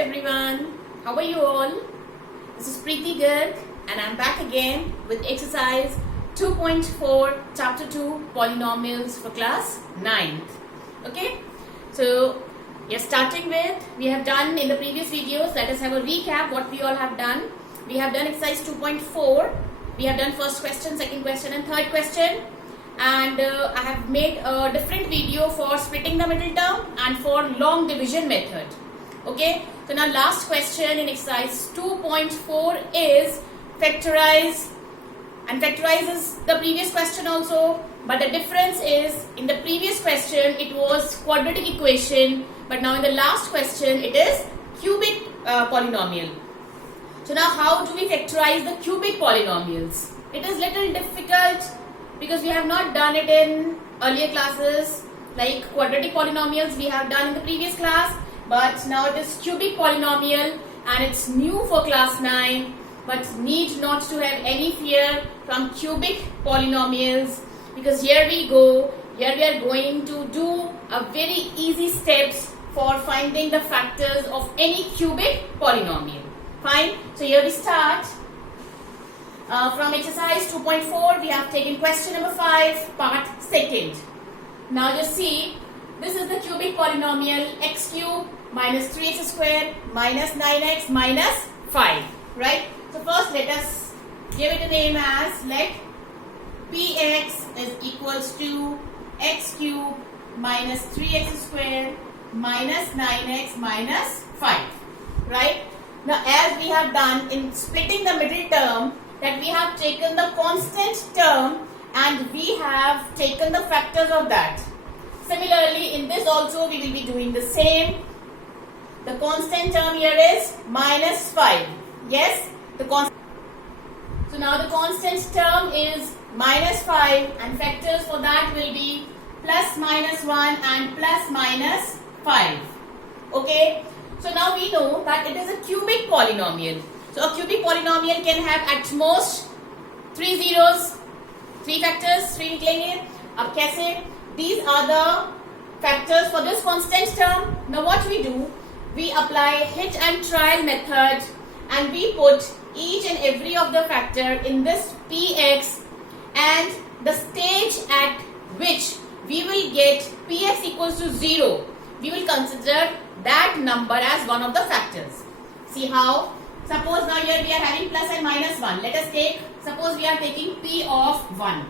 everyone. How are you all? This is Preeti Garg and I'm back again with exercise 2.4 chapter 2 polynomials for class 9th. Okay, so we are starting with, we have done in the previous videos, let us have a recap what we all have done. We have done exercise 2.4, we have done first question, second question and third question, and I have made a different video for splitting the middle term and for long division method. Okay, so now last question in exercise 2.4 is factorize, and factorize is the previous question also, but the difference is in the previous question it was quadratic equation, but now in the last question it is cubic polynomial. So now how do we factorize the cubic polynomials? It is little difficult because we have not done it in earlier classes. Like quadratic polynomials we have done in the previous class, but now it is cubic polynomial and it's new for class 9, but need not to have any fear from cubic polynomials, because here we go, here we are going to do a very easy steps for finding the factors of any cubic polynomial. Fine, so here we start. From exercise 2.4 we have taken question number 5, part 2nd. Now just see, this is the cubic polynomial x cube minus 3x square minus 9x minus 5, right? So first let us give it a name as, let px is equals to x cube minus 3x square minus 9x minus 5, right? Now as we have done in splitting the middle term, that we have taken the constant term and we have taken the factors of that. Similarly, in this also we will be doing the same. The constant term here is minus 5. Yes, the constant. So now the constant term is minus 5 and factors for that will be plus minus 1 and plus minus 5. Okay. So now we know that it is a cubic polynomial. So a cubic polynomial can have at most 3 zeros, 3 factors, 3 निकलेंगे. अब कैसे? These are the factors for this constant term. Now what we do? We apply hit and trial method and we put each and every of the factor in this px, and the stage at which we will get px equals to 0, we will consider that number as one of the factors. See how? Suppose now here we are having plus and minus 1. Let us take, suppose we are taking p of 1.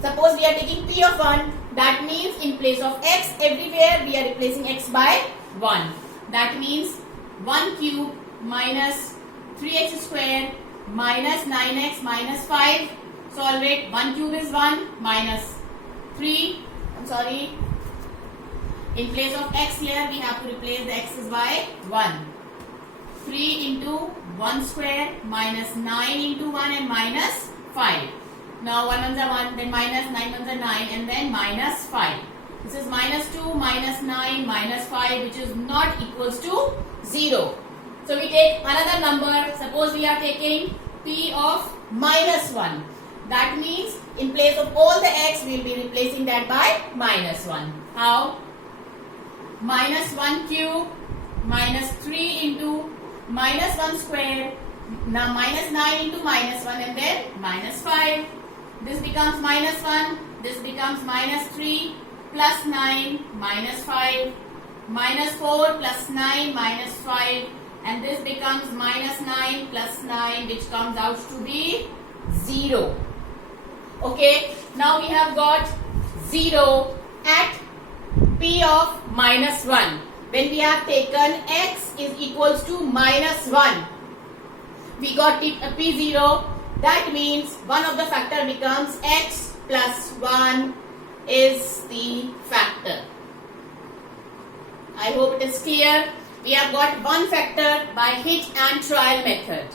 Suppose we are taking p of 1. That means in place of x everywhere we are replacing x by 1. That means 1 cube minus 3x square minus 9x minus 5. Solve it. 1 cube is 1 minus 3. In place of x here we have to replace the x's by 1. 3 into 1 square minus 9 into 1 and minus 5. Now 1 ones are 1, then minus 9 ones are 9 and then minus 5. This is minus 2, minus 9, minus 5, which is not equals to 0. So we take another number. Suppose we are taking p of minus 1. That means in place of all the x we will be replacing that by minus 1. How? Minus 1 cube minus 3 into minus 1 square, now minus 9 into minus 1 and then minus 5. This becomes minus 1, this becomes minus 3 plus 9 minus 5, minus 4 plus 9 minus 5, and this becomes minus 9 plus 9, which comes out to be 0. Okay, now we have got 0 at p of minus 1. When we have taken x is equals to minus 1, we got p0. That means one of the factor becomes x plus 1 is the factor. I hope it is clear. We have got one factor by hit and trial method.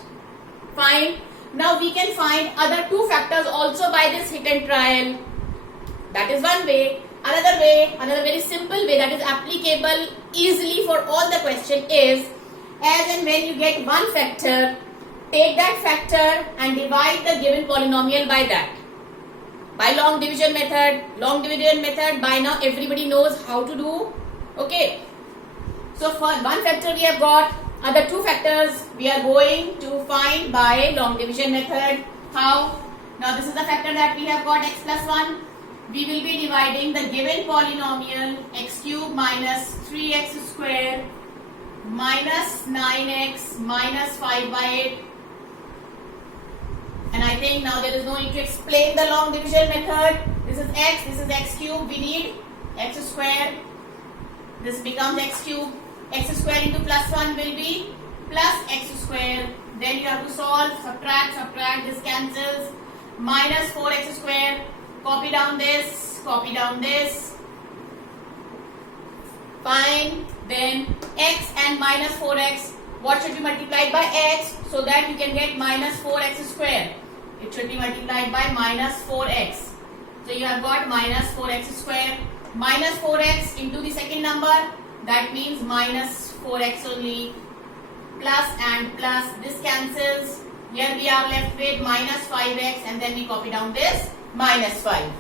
Fine. Now we can find other 2 factors also by this hit and trial. That is one way. Another way, another very simple way that is applicable easily for all the question is, as and when you get one factor, take that factor and divide the given polynomial by that. By long division method by now everybody knows how to do. Okay. So for one factor we have got, other two factors we are going to find by long division method. How? Now this is the factor that we have got, x plus 1. We will be dividing the given polynomial x cube minus 3x square minus 9x minus 5 by 8. And I think now there is no need to explain the long division method. This is x cube. We need x square. This becomes x cube. X square into plus 1 will be plus x square. Then you have to solve, subtract, this cancels. Minus 4x square. Copy down this. Fine. Then x and minus 4x. What should be multiplied by x so that you can get minus 4x square? It should be multiplied by minus 4x. So you have got minus 4x square. Minus 4x into the second number. That means minus 4x only. Plus and plus. This cancels. Here we are left with minus 5x and then we copy down this minus 5.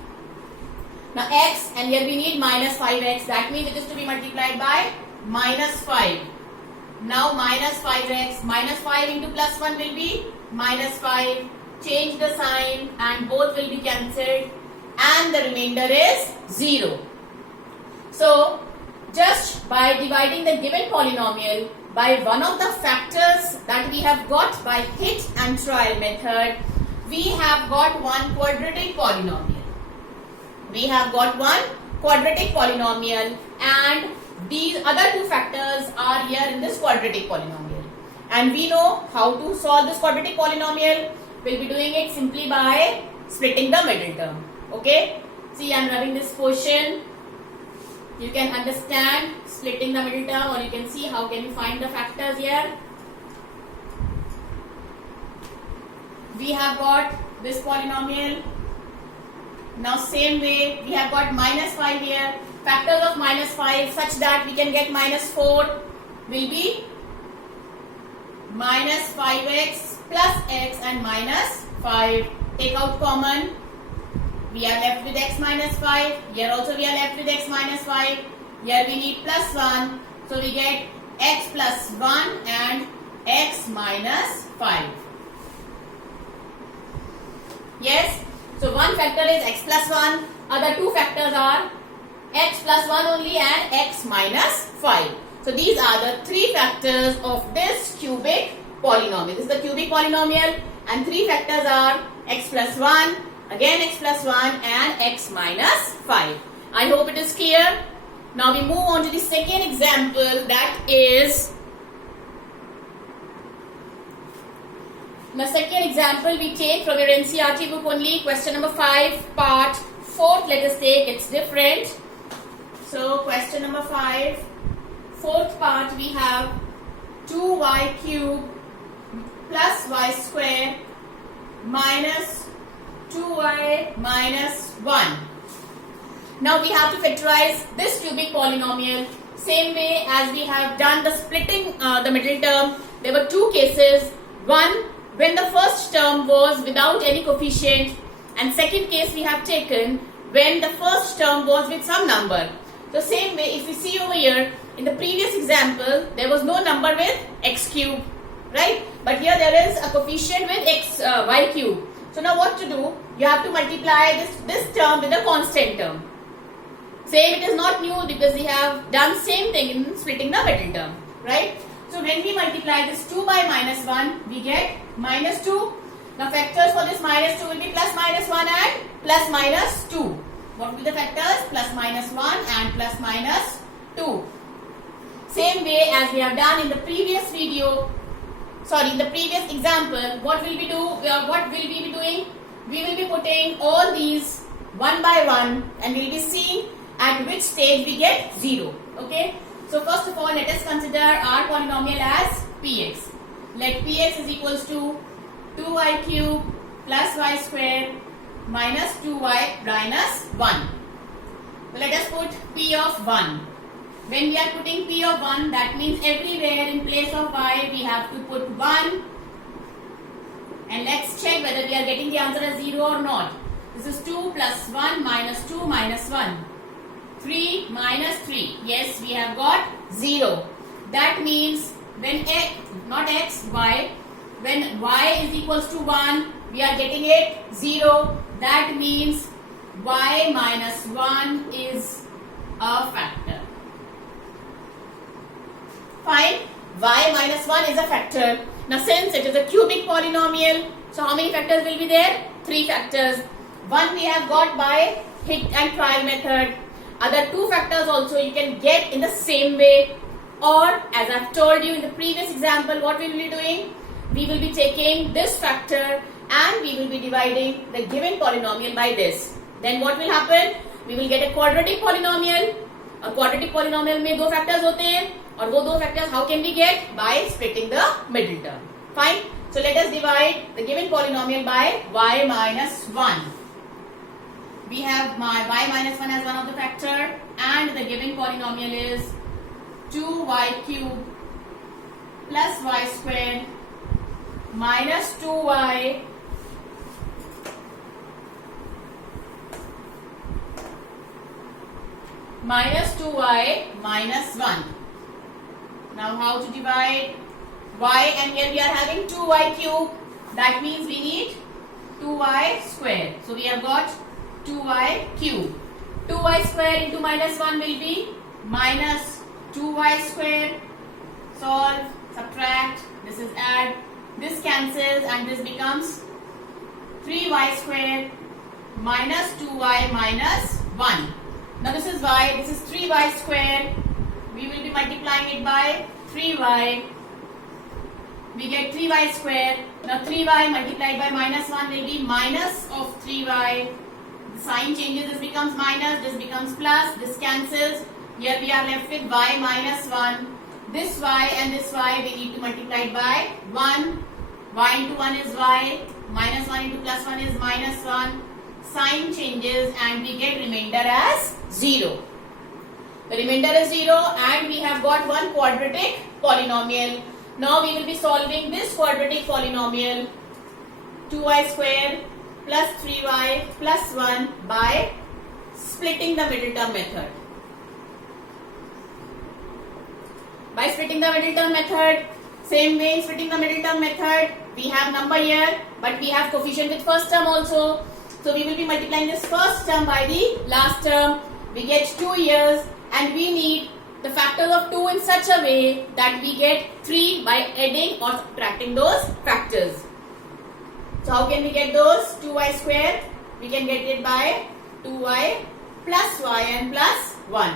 Now x and here we need minus 5x. That means it is to be multiplied by minus 5. Now minus 5x. Minus 5 into plus 1 will be minus 5. Change the sign and both will be cancelled and the remainder is 0. So just by dividing the given polynomial by one of the factors that we have got by hit and trial method, we have got one quadratic polynomial. And these other two factors are here in this quadratic polynomial. And we know how to solve this quadratic polynomial. We'll be doing it simply by splitting the middle term. Okay? See, I'm rubbing this portion. You can understand splitting the middle term, or you can see how can we find the factors here. We have got this polynomial. Now same way we have got minus 5 here. Factors of minus 5 such that we can get minus 4 will be minus 5x plus x and minus 5. Take out common. We are left with x minus 5. Here also we are left with x minus 5. Here we need plus 1. So we get x plus 1 and x minus 5. Yes. So one factor is x plus 1. Other two factors are x plus 1 only and x minus 5. So these are the three factors of this cubic polynomial. This is the cubic polynomial and three factors are x plus 1, again x plus 1 and x minus 5. I hope it is clear. Now we move on to the second example, that is the second example we take from your NCERT book only, question number 5, part 4th. Let us take, it's different. So question number 5, fourth part, we have 2y cube plus y square minus 2y minus 1. Now we have to factorize this cubic polynomial same way as we have done the splitting the middle term. There were two cases. One, when the first term was without any coefficient, and second case we have taken when the first term was with some number. The same way, if we see over here, in the previous example, there was no number with x cube, right? But here there is a coefficient with y cube. So now what to do? You have to multiply this term with a constant term. Same, it is not new because we have done same thing in splitting the middle term, right? So when we multiply this 2 by minus 1, we get minus 2. Now factors for this minus 2 will be plus minus 1 and plus minus 2. What will be the factors? Plus minus 1 and plus minus 2. Same way as we have done in the previous video, in the previous example, what will we be doing? We will be putting all these one by one and we will be seeing at which stage we get 0. Okay. So first of all, let us consider our polynomial as px. Let px is equals to 2y cube plus y square minus 2y minus 1. So let us put p of 1. When we are putting p of 1, that means everywhere in place of y we have to put 1. And let's check whether we are getting the answer as 0 or not. This is 2 plus 1 minus 2 minus 1. 3 minus 3. Yes, we have got 0. That means when x, not x, y, when y is equals to 1, we are getting it 0. That means y minus 1 is a factor. Fine. Y minus 1 is a factor. Now since it is a cubic polynomial, so how many factors will be there? 3 factors. One we have got by hit and trial method. Other 2 factors also you can get in the same way. Or as I have told you in the previous example, what we will be doing? We will be taking this factor and we will be dividing the given polynomial by this. Then what will happen? We will get a quadratic polynomial. A quadratic polynomial में 2 factors होते हैं और वो 2 factors how can we get? By splitting the middle term. Fine. So let us divide the given polynomial by y minus 1. We have my y minus 1 as one of the factor and the given polynomial is 2y cube plus y squared minus 2y minus 2y minus 1. Now how to divide y, and here we are having 2y cube. That means we need 2y square. So we have got 2y cube. 2y square into minus 1 will be minus 2y square. Solve, subtract, this is add, this cancels and this becomes 3y square minus 2y minus 1. Now this is y, this is 3y square. We will be multiplying it by 3y. We get 3y square. Now 3y multiplied by minus 1 will be minus of 3y. The sign changes, this becomes minus, this becomes plus, this cancels. Here we are left with y minus 1. This y and this y we need to multiply by 1. Y into 1 is y. Minus 1 into plus 1 is minus 1. Sign changes and we get remainder as 0. The remainder is 0 and we have got one quadratic polynomial. Now we will be solving this quadratic polynomial 2y square plus 3y plus 1 by splitting the middle term method. By splitting the middle term method, same way in splitting the middle term method, we have number here but we have coefficient with first term also. So we will be multiplying this first term by the last term. We get 2 years and we need the factors of 2 in such a way that we get 3 by adding or subtracting those factors. So how can we get those? 2y square, we can get it by 2y plus y and plus 1.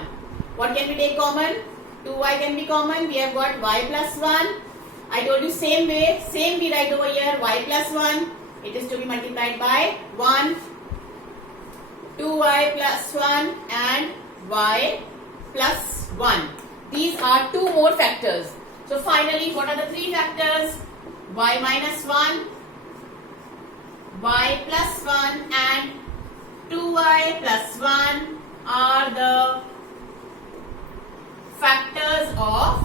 What can we take common? 2y can be common. We have got y plus 1. I told you same way, same we write over here, y plus 1. It is to be multiplied by 1, 2y plus 1 and y plus 1. These are 2 more factors. So finally, what are the 3 factors? Y minus 1, y plus 1 and 2y plus 1 are the factors of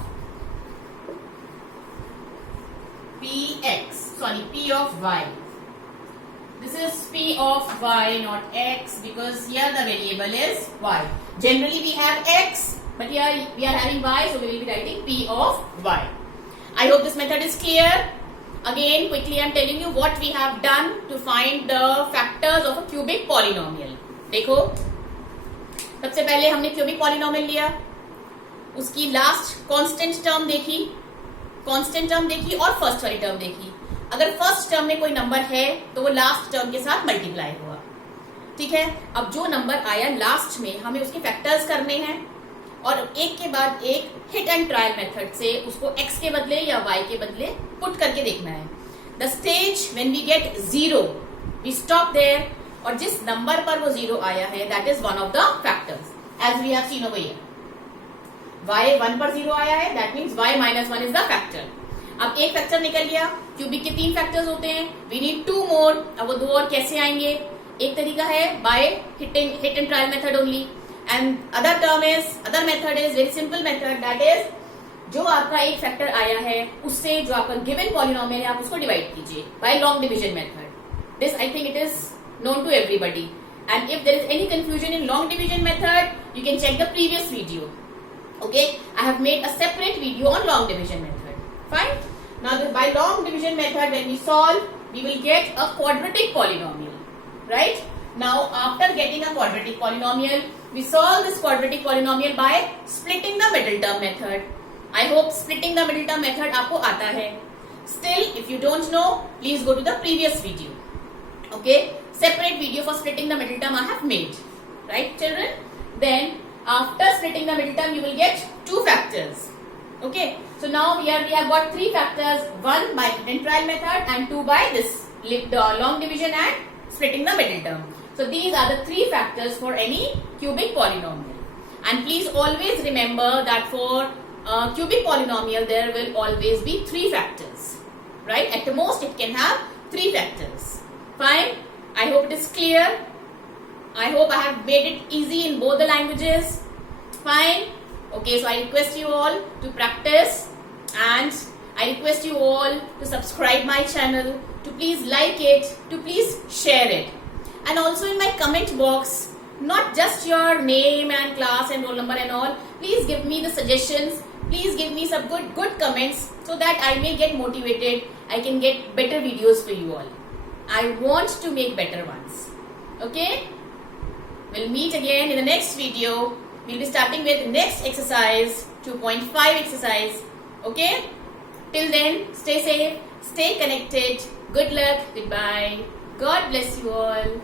P of y. This is P of y, not x, because here the variable is y. Generally we have x, but here we are having y, so we will be writing P of y. I hope this method is clear. Again, quickly I am telling you what we have done to find the factors of a cubic polynomial. देखो, सबसे पहले हमने cubic polynomial लिया, उसकी last constant term देखी और first वाली term देखी. अगर फर्स्ट टर्म में कोई नंबर है तो वो लास्ट टर्म के साथ मल्टीप्लाई हुआ. ठीक है. अब जो नंबर आया लास्ट में हमें उसके फैक्टर्स करने हैं और एक के बाद एक हिट एंड ट्रायल मेथड से उसको x के बदले या y के बदले पुट करके देखना है. The stage when we get 0 we stop there और जिस नंबर पर वो 0 आया है that is one of the factors as we have seen over here. y 1 पर 0 आया है that means y minus 1 is the factor. अब एक फैक्टर निकल लिया. क्यूबिक के 3 फैक्टर्स होते हैं. We need 2 more. अब वो 2 और कैसे आएंगे? एक तरीका है by hit and trial method only and other method is very simple method that is जो आपका एक फैक्टर आया है उससे जो आपका गिवन पॉलिनोमियल है आप उसको डिवाइड कीजिए by long division method. This I think it is known to everybody and if there is any confusion in long division method you can check the previous video. Okay, I have made a separate video on long division method. Fine. Now by long division method, when we solve, we will get a quadratic polynomial. Right? Now after getting a quadratic polynomial, we solve this quadratic polynomial by splitting the middle term method. I hope splitting the middle term method आपको आता है. Still, if you don't know, please go to the previous video. Okay, separate video for splitting the middle term I have made. Right, children? Then after splitting the middle term, you will get two factors. Okay, so now here we have got three factors: one by hidden trial method and two by this long division and splitting the middle term. So these are the three factors for any cubic polynomial. And please always remember that for cubic polynomial there will always be three factors. Right? At the most it can have three factors. Fine? I hope it is clear. I hope I have made it easy in both the languages. Fine? Okay, so I request you all to practice, and I request you all to subscribe my channel, to please like it, to please share it. And also in my comment box, not just your name and class and roll number and all, please give me the suggestions, please give me some good comments so that I may get motivated, I can get better videos for you all. I want to make better ones. Okay? We'll meet again in the next video. We'll be starting with next exercise, 2.5 exercise. Okay? Till then, stay safe, stay connected. Good luck. Goodbye. God bless you all.